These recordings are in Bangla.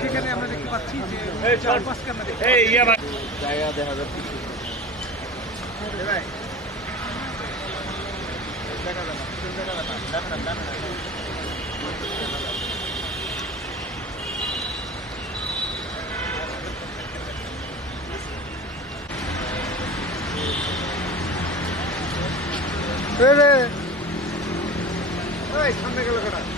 সেখানে আমরা দেখতে পাচ্ছি যে চার পাঁচকে আমরা জায়গা দেখা যাচ্ছে সামনে গেল কেনা?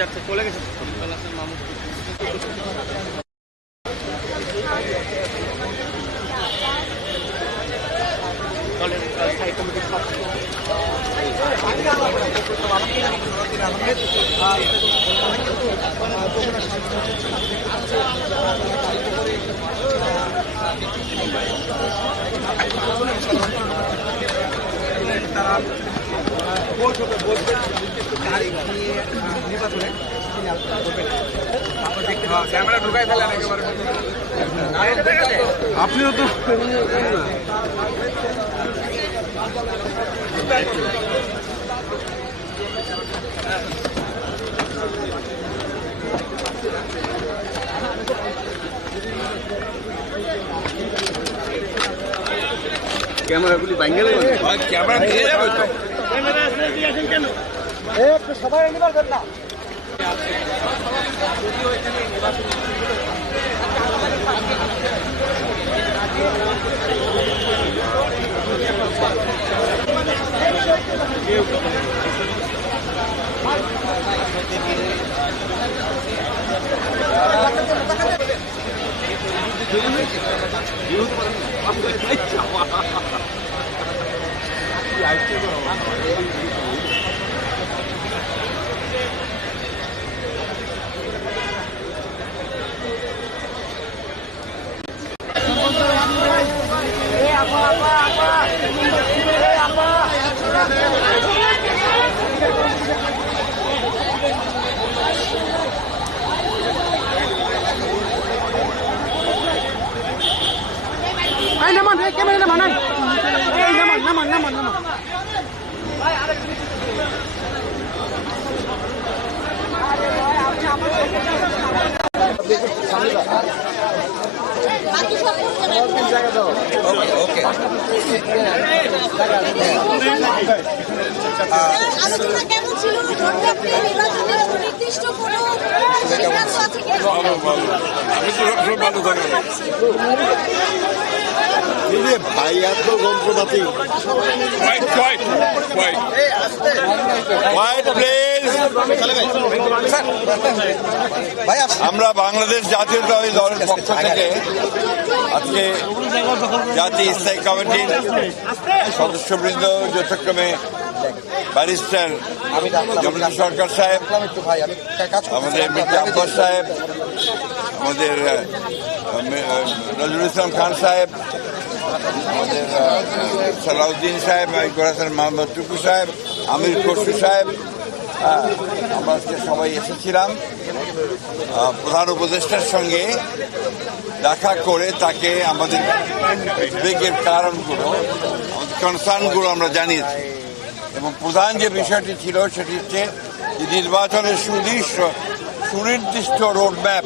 যাচ্ছে চলে গেছে। ক্যামেরা ঢুকাই ফেলেন আপনিও তো ক্যামেরাগুলি বাইঙ্গেল ক্যামেরা নিয়ে যাবে তো। একটু সবাই নিবার না। 嗯好的好的好 এই ক্যামেরা নামান এই নামান নামান নামান নামান আলোচনা কেমন ছিল নির্বাচনের কিনা যন্ত্রপাতি. আমরা বাংলাদেশ জাতীয়তাবাদী দলের পক্ষ থেকে আজকে জাতীয় স্থায়ী কমিটির সদস্যবৃন্দ যথাক্রমে ব্যারিস্টার জমিনা সরকার সাহেব আমাদের মির্জা আব্বাস সাহেব আমাদের নজরুল ইসলাম খান সাহেব আমাদের সালাউদ্দিন সাহেব গোরাসান মোহাম্মদ টুকু সাহেব, আমির খসরু সাহেব আমরা সবাই এসেছিলাম। প্রধান উপদেষ্টার সঙ্গে দেখা করে তাকে আমাদের উদ্বেগের কারণগুলো কনসার্নগুলো আমরা জানিয়েছি। এবং প্রধান যে বিষয়টি ছিল সেটি হচ্ছে যে নির্বাচনের সুনির্দিষ্ট সুনির্দিষ্ট রোডম্যাপ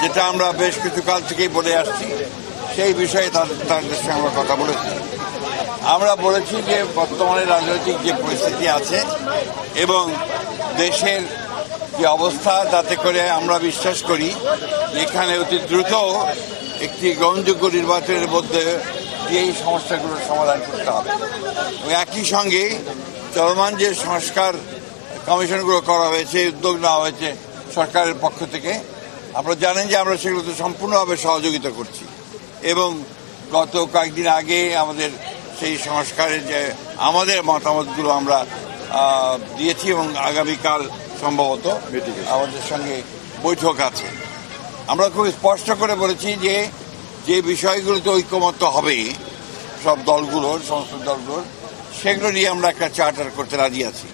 যেটা আমরা বেশ কিছু কাল থেকেই বলে আসছি। সেই বিষয়ে তাদের তাদের সঙ্গে আমরা কথা বলেছি। আমরা বলেছি যে বর্তমানে রাজনৈতিক যে পরিস্থিতি আছে এবং দেশের যে অবস্থা, তাতে করে আমরা বিশ্বাস করি এখানে অতি দ্রুত একটি গ্রহণযোগ্য নির্বাচনের মধ্যে এই সমস্যাগুলোর সমাধান করতে হবে। একই সঙ্গে চলমান যে সংস্কার কমিশনগুলো করা হয়েছে, উদ্যোগ নেওয়া হয়েছে সরকারের পক্ষ থেকে, আপনারা জানেন যে আমরা সেগুলোতে সম্পূর্ণভাবে সহযোগিতা করছি। এবং গত কয়েকদিন আগে আমাদের সেই সংস্কারের যে আমাদের মতামতগুলো আমরা দিয়েছি এবং আগামীকাল সম্ভবত আমাদের সঙ্গে বৈঠক আছে। আমরা খুব স্পষ্ট করে বলেছি যে যে বিষয়গুলোতে ঐক্যমত্য হবে, সব দলগুলোর, সমস্ত দলগুলোর, সেগুলো নিয়ে আমরা একটা চার্টার করতে রাজি আছি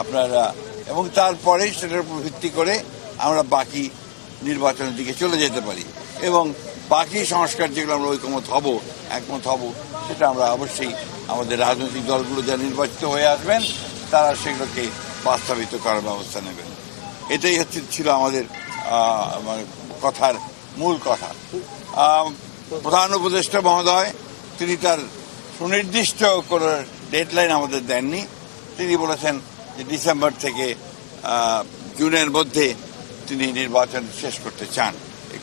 আপনারা। এবং তারপরে সেটার উপর ভিত্তি করে আমরা বাকি নির্বাচনের দিকে চলে যেতে পারি। এবং বাকি সংস্কার যেগুলো আমরা ঐকমত হব, একমত হব, সেটা আমরা অবশ্যই আমাদের রাজনৈতিক দলগুলো যা নির্বাচিত হয়ে আসবেন, তারা সেগুলোকে বাস্তবিত করার ব্যবস্থা নেবেন। এটাই হচ্ছে ছিল আমাদের কথার মূল কথা। প্রধান উপদেষ্টা মহোদয়, তিনি তার সুনির্দিষ্ট কোনো ডেডলাইন আমাদের দেননি। তিনি বলেছেন যে ডিসেম্বর থেকে জুনের মধ্যে তিনি নির্বাচন শেষ করতে চান।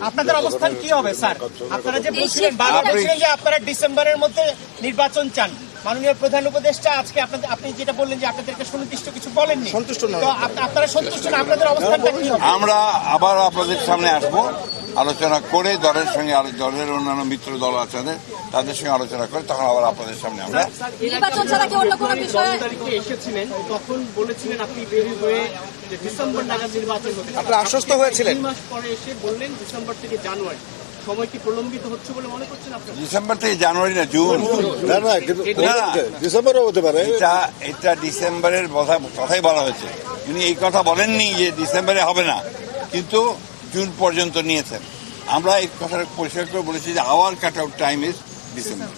আপনাদের অবস্থান কি হবে স্যার? আপনারা যে বলছিলেন বারো বলছিলেন যে আপনারা ডিসেম্বরের মধ্যে নির্বাচন চান মাননীয় প্রধান উপদেষ্টা আজকে আপনাদের আপনি যেটা বললেন যে আপনাদেরকে সুনির্দিষ্ট কিছু বলেননি সন্তুষ্ট না আপনারা সন্তুষ্ট না? আপনাদের অবস্থানটা কি হবে? আমরা আবার আপনাদের সামনে আসব। আলোচনা করে দলের সঙ্গে আলো- দলের অন্যান্য মিত্র দল আছে তাদের সঙ্গে আলোচনা করে তখন আবার আপনাদের সামনে আমরা নির্বাচন ছাড়া কি অন্য কোনো বিষয়ে? এসেছিলেন তখন বলেছিলেন আপনি বের হয়ে ডিসেম্বর নাগাদ নির্বাচন হবে। আপনি আশ্বস্ত হয়েছিলেন। তিন মাস পরে এসে বললেন ডিসেম্বর থেকে জানুয়ারি। সময় কি প্রলম্বিত হচ্ছে বলে মনে করছেন আপনারা? ডিসেম্বর থেকে জানুয়ারি না জুন। না না না। ডিসেম্বরও হতে পারে। এটা এটা ডিসেম্বরের কথা কথাই বলা হয়েছে। উনি এই কথা বলেননি যে ডিসেম্বরে হবে না। কিন্তু জুন পর্যন্ত নিয়েছেন। আমরা এই কথাটা পরিষ্কার করে বলেছি যে our cut out time is December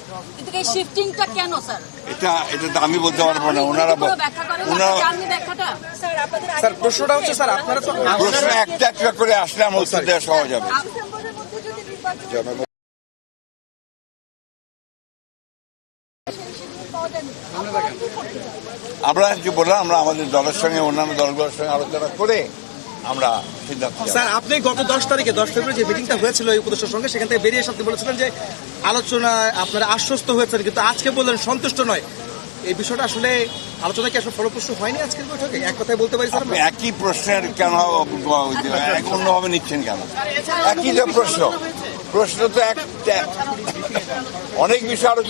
এটা এটা তো আমি বলতে পারব না ওনারা বল- ওনারা জাননি স্যার প্রশ্নটা হচ্ছে স্যার আপনারা তো প্রশ্ন একটা একটা করে আসলে আমার উত্তর দেওয়া সহজ হবে। আমরা যে বললাম আমরা আমাদের দলের সঙ্গে অন্যান্য দলগুলোর সঙ্গে আলোচনা করে আমরা সিদ্ধান্ত স্যার আপনি গত দশ তারিখে দশ ফেব্রুয়ারি যে মিটিংটা হয়েছিল এই উপদেষ্টার সঙ্গে সেখান থেকে বেরিয়ে এসে বলেছিলেন যে আলোচনায় আপনারা আশ্বস্ত হয়েছেন কিন্তু আজকে বললেন সন্তুষ্ট নয়। এই বিষয়টা আসলে আলোচনা কি আসলে ফলপ্রসূ হয়নি আজকের বৈঠকে? এক কথায় বলতে পারি স্যার একই প্রশ্নের কেন অন্যভাবে নিচ্ছেন কেন? একই যে প্রশ্ন। প্রশ্ন তো এক অনেক বিষয় আলোচনা